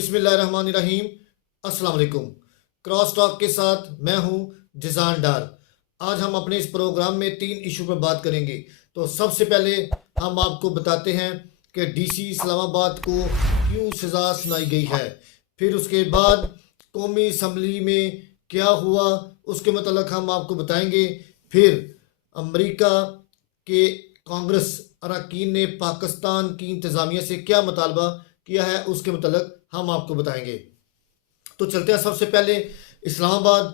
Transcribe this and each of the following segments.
बिस्मिल्लाहिर्रहमानिर्रहीम। अस्सलाम वालेकुम। क्रॉस टॉक के साथ मैं हूं जिजान डार। आज हम अपने इस प्रोग्राम में 3 इशू पर बात करेंगे। तो सबसे पहले हम आपको बताते हैं कि डीसी इस्लामाबाद को क्यों सज़ा सुनाई गई है। फिर उसके बाद कौमी असम्बली में क्या हुआ उसके मतलब हम आपको बताएंगे। फिर अमेरिका के कांग्रेस अरकान ने पाकिस्तान की इंतज़ामिया से क्या मुतालबा किया है उसके मतलब हम आपको बताएंगे। तो चलते हैं सबसे पहले इस्लामाबाद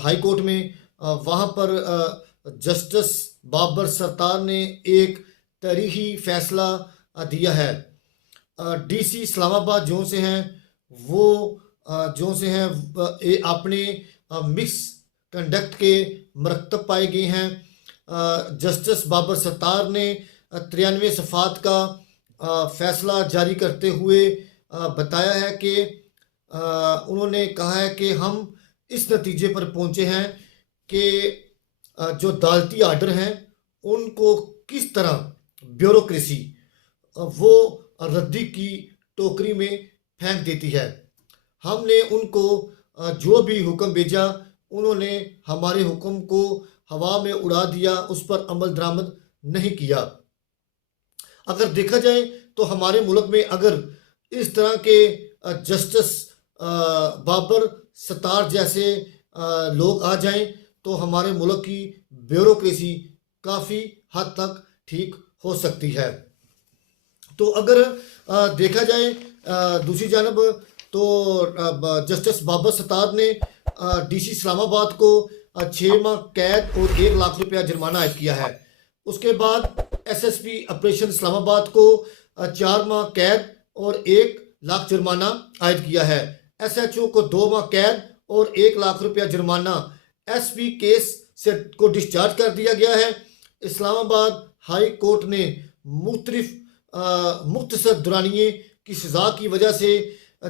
हाई कोर्ट में। वहाँ पर जस्टिस बाबर सत्तार ने एक तारीखी फैसला दिया है। डीसी इस्लामाबाद जो से हैं वो अपने मिक्स कंडक्ट के मरतब पाए गए हैं। जस्टिस बाबर सत्तार ने 93 सफ़ात का फैसला जारी करते हुए बताया है कि उन्होंने कहा है कि हम इस नतीजे पर पहुंचे हैं कि जो अदालती आर्डर हैं उनको किस तरह ब्यूरोक्रेसी वो रद्दी की टोकरी में फेंक देती है। हमने उनको जो भी हुक्म भेजा उन्होंने हमारे हुक्म को हवा में उड़ा दिया, उस पर अमल दरामद नहीं किया। अगर देखा जाए तो हमारे मुल्क में अगर इस तरह के जस्टिस बाबर सत्तार जैसे लोग आ जाएं तो हमारे मुल्क की ब्यूरोक्रेसी काफ़ी हद तक ठीक हो सकती है। तो अगर देखा जाए दूसरी जानब तो जस्टिस बाबर सत्तार ने डीसी इस्लामाबाद को 6 माह कैद और 1 लाख रुपया जुर्माना आयद किया है। उसके बाद एसएसपी ऑपरेशन इस्लामाबाद को 4 माह कैद और 1 लाख जुर्माना आयद किया है। एसएचओ को 2 माह कैद और 1 लाख रुपया जुर्माना। एसपी केस से को डिस्चार्ज कर दिया गया है। इस्लामाबाद हाई कोर्ट ने मुख्तसर दुरानिये की सज़ा की वजह से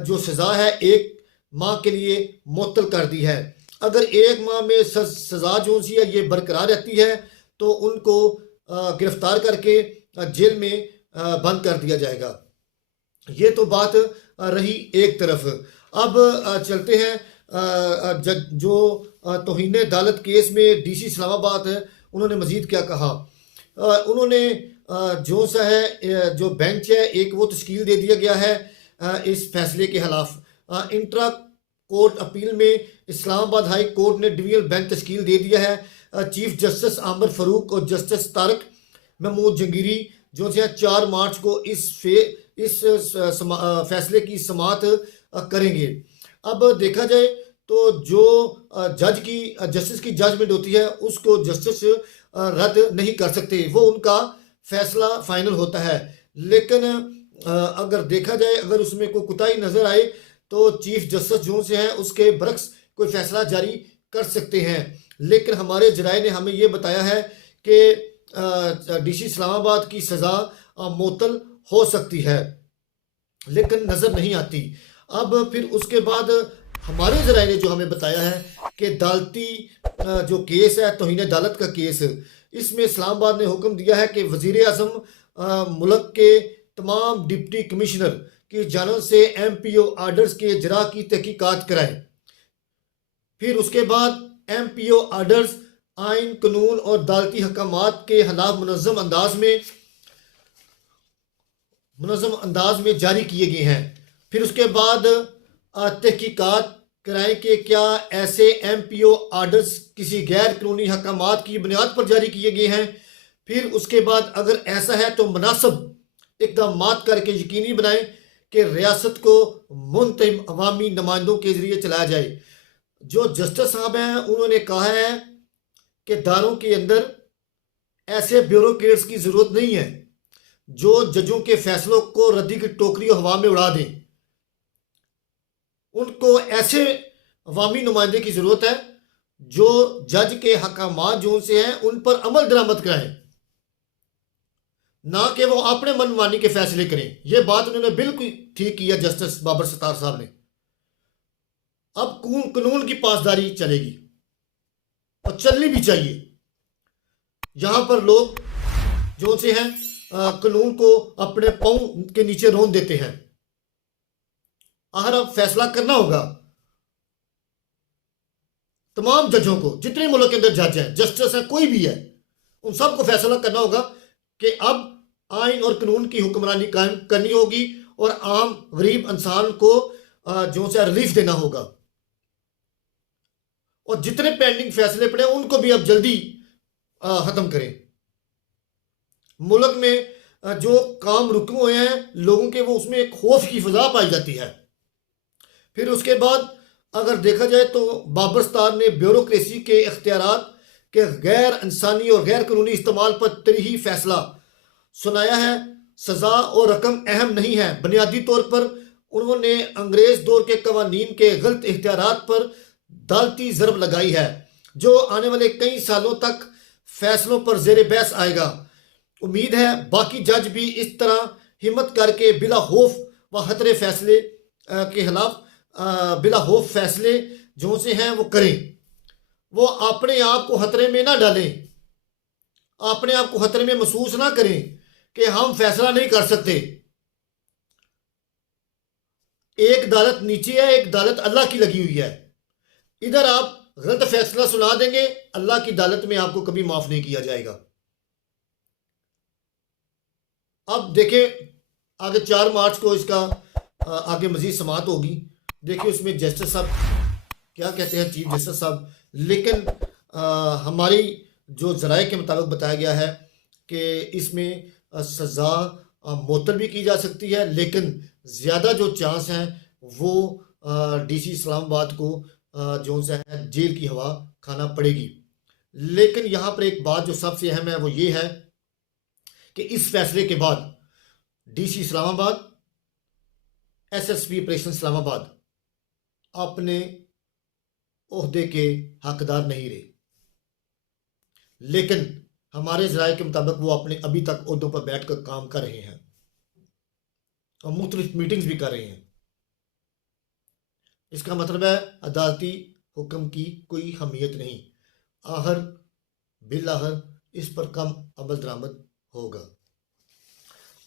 जो सज़ा है 1 माह के लिए मुअत्तल कर दी है। अगर 1 माह में सज़ा जो सी है ये बरकरार रहती है तो उनको गिरफ्तार करके जेल में बंद कर दिया जाएगा। ये तो बात रही एक तरफ। अब चलते हैं जो तौहीन अदालत केस में डीसी इस्लामाबाद है उन्होंने मज़ीद क्या कहा। उन्होंने जो सा है जो बेंच है एक वो तश्कील दे दिया गया है इस फैसले के खिलाफ। इंट्रा कोर्ट अपील में इस्लामाबाद हाई कोर्ट ने डिवीजनल बेंच तश्कील दे दिया है। चीफ जस्टिस आमिर फ़ारूक और जस्टिस तारिक महमूद जंगीरी जो से 4 मार्च को इस फैसले की समाअत करेंगे। अब देखा जाए तो जो जस्टिस की जजमेंट होती है उसको जस्टिस रद्द नहीं कर सकते, वो उनका फैसला फाइनल होता है। लेकिन अगर देखा जाए अगर उसमें कोई कोताही नज़र आए तो चीफ जस्टिस जो से हैं उसके बरक्स कोई फैसला जारी कर सकते हैं। लेकिन हमारे जराए ने हमें ये बताया है कि डीसी इस्लामाबाद की सज़ा मुअत्तल हो सकती है लेकिन नज़र नहीं आती। अब फिर उसके बाद हमारे जराए ने जो हमें बताया है कि अदालती जो केस है तौहीन अदालत का केस, इसमें इस्लामाबाद ने हुक्म दिया है कि वज़ीर आज़म मुल्क के तमाम डिप्टी कमिश्नर की जानब से MPO आर्डर्स के इजरा की तहकीकात कराएं। फिर उसके बाद MPO आर्डर्स आइन कानून और अदालती हकामात के खिलाफ मुनज़्ज़म अंदाज में जारी किए गए हैं। फिर उसके बाद तहकीकात कराएं कि क्या ऐसे MPO आर्डर्स किसी गैर कानूनी हकामात की बुनियाद पर जारी किए गए हैं। फिर उसके बाद अगर ऐसा है तो मुनासिब इक़दाम करके यकीनी बनाएं कि रियासत को मुंतखब अवामी नुमाइंदों के ज़रिए चलाया जाए। जो जस्टिस साहब हैं उन्होंने कहा है कि दारों के अंदर ऐसे ब्यूरोक्रेट्स की ज़रूरत नहीं है जो जजों के फैसलों को रद्दी की टोकरी और हवा में उड़ा दें। उनको ऐसे अवामी नुमाइंदे की ज़रूरत है जो जज के हकामात जो से हैं उन पर अमल दरामद कराएं, ना कि वो अपने मनमानी के फैसले करें। यह बात उन्होंने बिल्कुल ठीक किया जस्टिस बाबर सत्तार साहब ने। अब कानून की पासदारी चलेगी और चलनी भी चाहिए। यहाँ पर लोग जो से हैं कानून को अपने पाँव के नीचे रौंद देते हैं। आखिर अब फैसला करना होगा तमाम जजों को, जितने मुल्क के अंदर जज हैं, जस्टिस है, कोई भी है, उन सबको फैसला करना होगा कि अब आइन और कानून की हुक्मरानी कायम करनी होगी और आम गरीब इंसान को जो से रिलीफ देना होगा। और जितने पेंडिंग फैसले पड़े उनको भी अब जल्दी खत्म करें। मुल्क में जो काम रुके हुए हैं लोगों के, वो उसमें एक खौफ की फिजा पाई जाती है। फिर उसके बाद अगर देखा जाए तो बाबर सत्तार ने ब्यूरोक्रेसी के इख्तियारात के गैर इंसानी और गैर कानूनी इस्तेमाल पर तरीही फैसला सुनाया है। सजा और रकम अहम नहीं है, बुनियादी तौर पर उन्होंने अंग्रेज दौर के कवानीन के गलत इख्तियारात पर दालती ज़रब लगाई है, जो आने वाले कई सालों तक फैसलों पर ज़ेर बहस आएगा। उम्मीद है बाकी जज भी इस तरह हिम्मत करके बिला खौफ व खतरे फैसले के खिलाफ बिला खौफ फैसले जो से हैं वो करें। वो अपने आप को खतरे में ना डालें, अपने आप को खतरे में महसूस ना करें कि हम फैसला नहीं कर सकते। एक अदालत नीचे है, एक अदालत अल्लाह की लगी हुई है। इधर आप गलत फैसला सुना देंगे, अल्लाह की अदालत में आपको कभी माफ नहीं किया जाएगा। अब देखें आगे 4 मार्च को इसका आगे मजीद समाअत होगी। देखिए उसमें जस्टिस साहब क्या कहते हैं, चीफ जस्टिस साहब। लेकिन हमारी जो ज़राए के मुताबिक बताया गया है कि इसमें सज़ा मुअत्तल भी की जा सकती है, लेकिन ज़्यादा जो चांस हैं वो डीसी इस्लामाबाद को जो है जेल की हवा खाना पड़ेगी। लेकिन यहाँ पर एक बात जो सबसे अहम है वो ये है कि इस फैसले के बाद DC Islamabad, SSP operation Islamabad अपने ओहदे के हकदार नहीं रहे। लेकिन हमारे ज़राए के मुताबिक वो अपने अभी तक ओहदों पर बैठ कर काम कर रहे हैं और मुख्तलिफ मीटिंग्स भी कर रहे हैं। इसका मतलब है अदालती हुक्म की कोई अहमियत नहीं, आखिर बिल आखिर इस पर कम अमल दरामद होगा।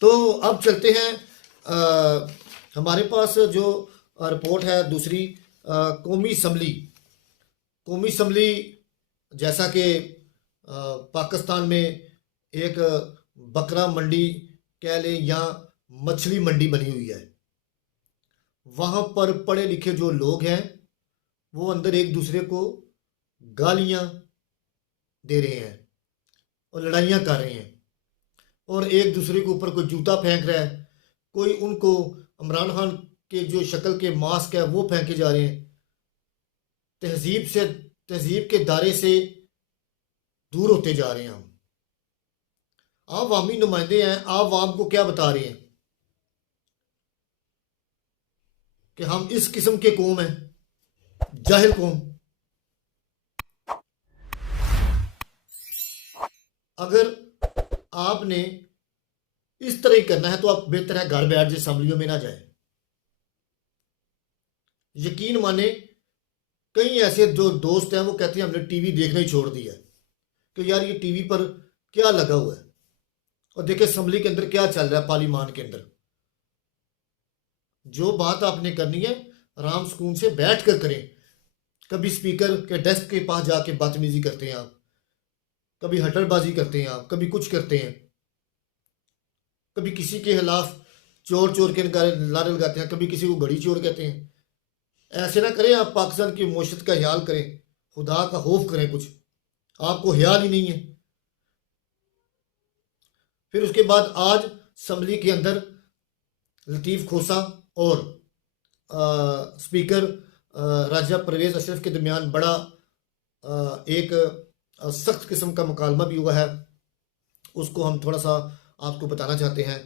तो अब चलते हैं हमारे पास जो रिपोर्ट है दूसरी, कौमी असम्बली जैसा कि पाकिस्तान में एक बकरा मंडी कह लें या मछली मंडी बनी हुई है। वहाँ पर पढ़े लिखे जो लोग हैं वो अंदर एक दूसरे को गालियाँ दे रहे हैं और लड़ाइयाँ कर रहे हैं और एक दूसरे के ऊपर कोई जूता फेंक रहा है, कोई उनको इमरान खान के जो शक्ल के मास्क है वो फेंके जा रहे हैं। तहजीब के दायरे से दूर होते जा रहे हैं हम। आप अवामी नुमाइंदे हैं, आप अवाम को क्या बता रहे हैं कि हम इस किस्म के कौम हैं, जाहिल कौम। अगर आपने इस तरह ही करना है तो आप बेहतर है घर बैठ जाए, असम्बलियों में ना जाए। यकीन माने कई ऐसे जो दोस्त हैं वो कहते हैं हमने टीवी देखना ही छोड़ दिया कि यार ये टीवी पर क्या लगा हुआ है, और देखे असम्बली के अंदर क्या चल रहा है, पार्लियामान के अंदर। जो बात आपने करनी है आराम सुकून से बैठ कर करें। कभी स्पीकर के डेस्क के पास जाके बदतमीजी करते हैं आप, कभी हटरबाजी करते हैं आप, कभी कुछ करते हैं, कभी किसी के खिलाफ चोर चोर के नारे लगाते हैं, कभी किसी को घड़ी चोर कहते हैं। ऐसे ना करें आप, पाकिस्तान की मुआशरत का ख्याल करें, खुदा का खौफ करें। कुछ आपको ख्याल ही नहीं है। फिर उसके बाद आज असम्बली के अंदर लतीफ़ खोसा और स्पीकर राजा परवेज़ अशरफ के दरमियान बड़ा एक सख्त किस्म का मुकालमा भी हुआ है। उसको हम थोड़ा सा आपको बताना चाहते हैं।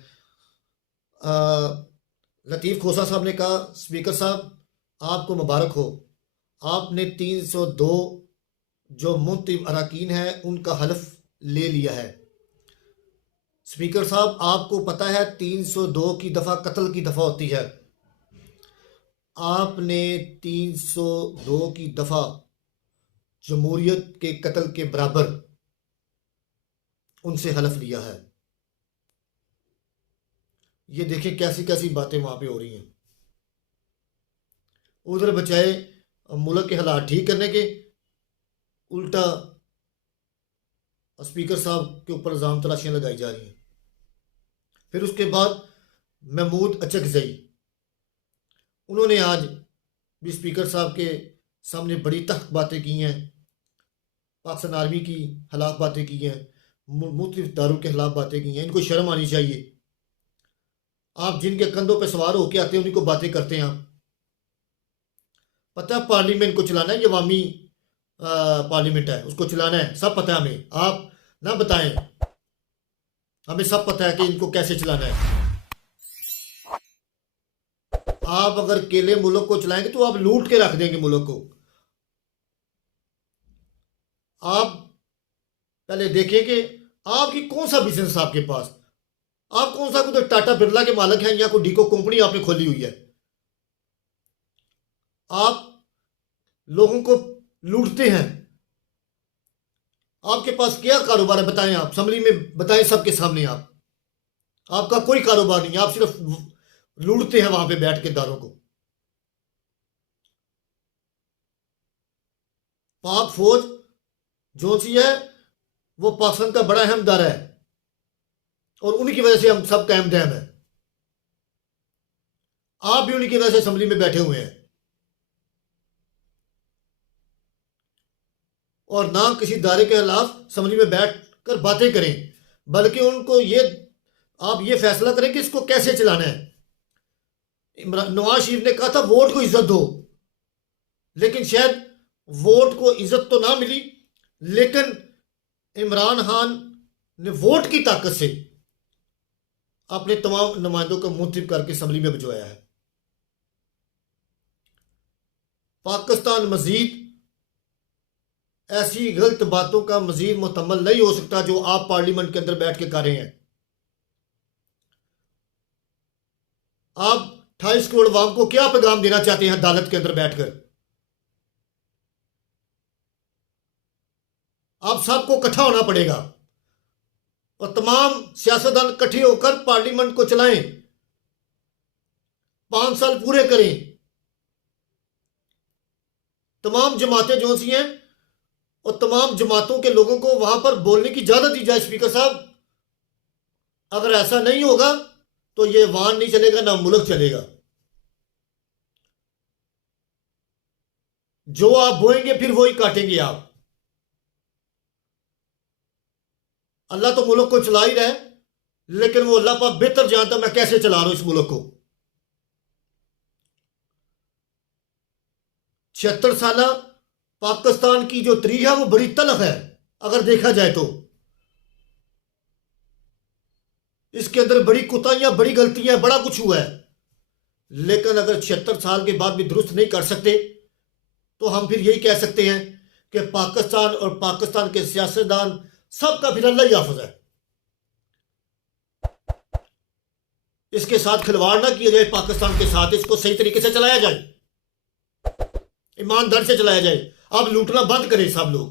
लतीफ़ खोसा साहब ने कहा, स्पीकर साहब आपको मुबारक हो, आपने 302 जो मुंतखब अरकान हैं उनका हल्फ ले लिया है। स्पीकर साहब आपको पता है 302 की दफ़ा कत्ल की दफ़ा होती है, आपने 302 की दफ़ा जमहूरियत के कत्ल के बराबर उनसे हल्फ लिया है। ये देखें कैसी कैसी बातें वहां पे हो रही हैं। उधर बचाए मुल्क के हालात ठीक करने के, उल्टा स्पीकर साहब के ऊपर इल्ज़ाम तराशियाँ लगाई जा रही हैं। फिर उसके बाद महमूद अचकज़ई, उन्होंने आज भी स्पीकर साहब के सामने बड़ी तख्त बातें की हैं, पाकिस्तान आर्मी की खिलाफ बातें की हैं, मुख्तलिफ दारों के खिलाफ बातें की हैं। इनको शर्म आनी चाहिए। आप जिनके कंधों पे सवार होके आते हैं उन्हीं को बातें करते हैं आप। पता है पार्लियामेंट को चलाना है, ये अवामी पार्लियामेंट है, उसको चलाना है, सब पता है हमें। आप ना बताएं, हमें सब पता है कि इनको कैसे चलाना है। आप अगर अकेले मुल्क को चलाएंगे तो आप लूट के रख देंगे मुल्क को। आप पहले देखें कि आपकी कौन सा बिजनेस आपके पास, आप कौन सा कुछ टाटा बिरला के मालिक हैं या कोई डीको कंपनी आपने खोली हुई है। आप लोगों को लूटते हैं। आपके पास क्या कारोबार है बताएं, आप असम्बली में बताएं सबके सामने। आप आपका कोई कारोबार नहीं है, आप सिर्फ लूटते हैं वहां पे बैठ के दारों को। पाक फौज जो सी है वो पाकिस्तान का बड़ा अहम दारा है और उन्हीं की वजह से हम सब कायम दहम है। आप भी उन्हीं की वजह से असम्बली में बैठे हुए हैं और ना किसी दायरे के खिलाफ असम्बली में बैठ कर बातें करें, बल्कि उनको ये आप ये फैसला करें कि इसको कैसे चलाना है। नवाज शरीफ ने कहा था वोट को इज्जत दो, लेकिन शायद वोट को इज्जत तो ना मिली, लेकिन इमरान खान ने वोट की ताकत से अपने तमाम नुमाइंदों को मुंतखब करके असम्बली में भिजवाया है। पाकिस्तान मजीद ऐसी गलत बातों का मजीद मुतम्मल नहीं हो सकता जो आप पार्लियामेंट के अंदर बैठ के कर रहे हैं। आप 28 करोड़ अवाम को क्या पैगाम देना चाहते हैं अदालत के अंदर बैठकर? आप सबको इकट्ठा होना पड़ेगा और तमाम सियासतदान इकट्ठे होकर पार्लियामेंट को चलाएं, 5 साल पूरे करें। तमाम जमातें जो सी हैं और तमाम जमातों के लोगों को वहां पर बोलने की इजाजत दी जाए। स्पीकर साहब, अगर ऐसा नहीं होगा तो ये वान नहीं चलेगा, ना मुल्क चलेगा। जो आप बोएंगे फिर वही काटेंगे आप। अल्लाह तो मुल्क को चला ही रहा है, लेकिन वो अल्लाह पाक बेहतर जानता मैं कैसे चला रहा हूं इस मुल्क को। 76 साल पाकिस्तान की जो तरीक है वो बड़ी तलख है अगर देखा जाए तो। इसके अंदर बड़ी कुताहियां, बड़ी गलतियां, बड़ा कुछ हुआ है, लेकिन अगर 76 साल के बाद भी दुरुस्त नहीं कर सकते तो हम फिर यही कह सकते हैं कि पाकिस्तान और पाकिस्तान के सियासतदान सबका फिर अल्लाह ही हाफिज है। इसके साथ खिलवाड़ ना किया जाए, पाकिस्तान के साथ इसको सही तरीके से चलाया जाए, ईमानदार से चलाया जाए। अब लूटना बंद करें सब लोग,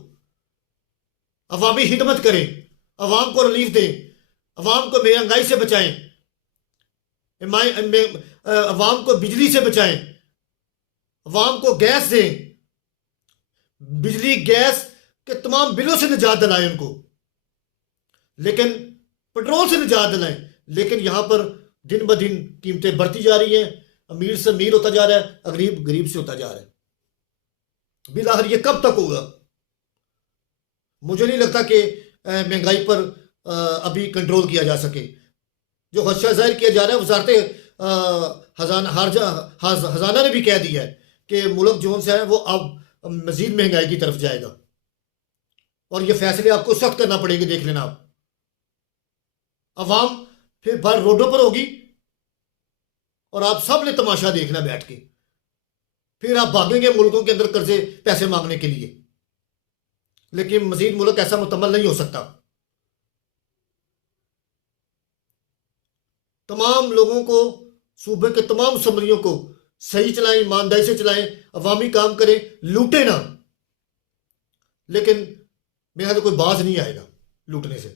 अवामी खिदमत करें, अवाम को रिलीफ दें, अवाम को महंगाई से बचाएं, अवाम को बिजली से बचाएं, अवाम को गैस दें, बिजली गैस के तमाम बिलों से निजात दिलाएं उनको, लेकिन पेट्रोल से निजात दिलाएं। लेकिन यहां पर दिन ब दिन कीमतें बढ़ती जा रही हैं, अमीर से अमीर होता जा रहा है, गरीब गरीब से होता जा रहा है। बिलाखिर ये कब तक होगा? मुझे नहीं लगता कि महंगाई पर अभी कंट्रोल किया जा सके। जो खदशा जाहिर किया जा रहा है, वजारत खजाना ने भी कह दिया है कि मुल्क जोन से है वो अब मजीद महंगाई की तरफ जाएगा और ये फैसले आपको सख्त करना पड़ेंगे। देख लेना आप, अवाम फिर बाहर रोडों पर होगी और आप सब ने तमाशा देखना बैठ के, फिर आप भागेंगे मुल्कों के अंदर कर्जे पैसे मांगने के लिए। लेकिन मजीद मुल्क ऐसा मुकम्मल नहीं हो सकता। तमाम लोगों को, सूबे के तमाम असम्बलियों को सही चलाएं, ईमानदारी से चलाएं, अवामी काम करें, लूटे ना। लेकिन मेरे ख्याल से कोई बाज नहीं आएगा लूटने से,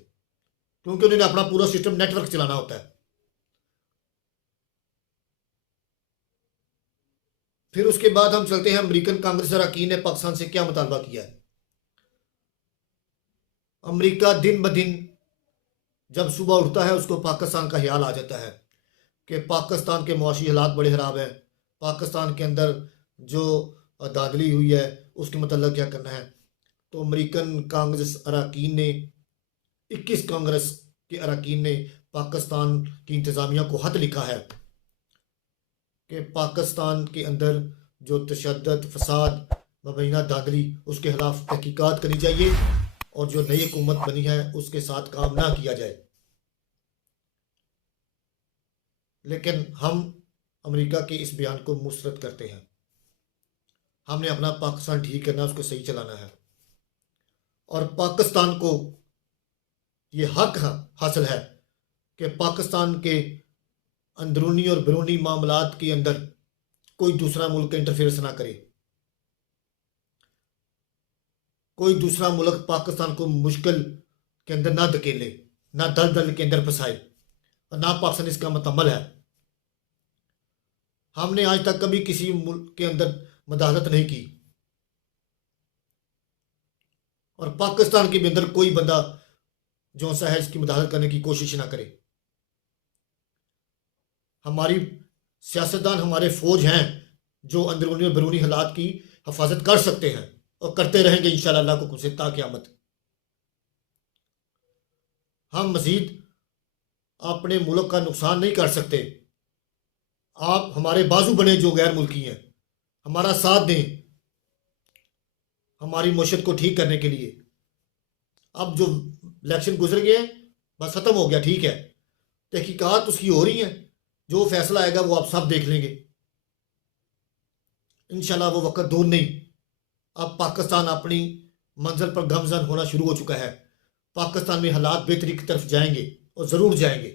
क्योंकि उन्होंने अपना पूरा सिस्टम नेटवर्क चलाना होता है। फिर उसके बाद हम चलते हैं अमेरिकन कांग्रेस अरकान ने पाकिस्तान से क्या मुतालबा किया है। अमेरिका दिन ब दिन जब सुबह उठता है उसको पाकिस्तान का ख्याल आ जाता है कि पाकिस्तान के मुआशी हालात बड़े ख़राब हैं, पाकिस्तान के अंदर जो धांधली हुई है उसके मतलब क्या करना है। तो अमेरिकन कांग्रेस अरकान ने 21 कांग्रेस के अरकान ने पाकिस्तान की इंतज़ामिया को खत लिखा है कि पाकिस्तान के अंदर जो तशद्दुद, फसाद, मुबैना धांधली, उसके खिलाफ तहकीकात करनी चाहिए और जो नई हुकूमत बनी है उसके साथ काम ना किया जाए। लेकिन हम अमेरिका के इस बयान को मुस्तरद करते हैं। हमने अपना पाकिस्तान ठीक करना, उसको सही चलाना है और पाकिस्तान को ये हक हासिल है कि पाकिस्तान के अंदरूनी और बैरूनी मामलात के अंदर कोई दूसरा मुल्क इंटरफेरेंस ना करे। कोई दूसरा मुल्क पाकिस्तान को मुश्किल के अंदर ना धकेले, ना दल दल के अंदर फंसाए और ना पाकिस्तान इसका मुतअम्मल है। हमने आज तक कभी किसी मुल्क के अंदर मदाखलत नहीं की और पाकिस्तान के भी अंदर कोई बंदा जो सा है इसकी मदाखलत करने की कोशिश ना करे। हमारी सियासतदान, हमारे फौज हैं जो अंदरूनी और बैरूनी हालात की हिफाजत कर सकते हैं और करते रहेंगे इंशाअल्लाह अल्लाह को से ता क़यामत। हम मजीद अपने मुल्क का नुकसान नहीं कर सकते। आप हमारे बाजू बने जो गैर मुल्की हैं, हमारा साथ दें हमारी मशत को ठीक करने के लिए। अब जो इलेक्शन गुजर गए बस ख़त्म हो गया, ठीक है, तहकीकात उसकी हो रही हैं, जो फैसला आएगा वो आप सब देख लेंगे इंशाल्लाह। वो वक्त दूर नहीं, अब पाकिस्तान अपनी मंजिल पर गमजन होना शुरू हो चुका है। पाकिस्तान में हालात बेहतरी की तरफ जाएंगे और ज़रूर जाएंगे।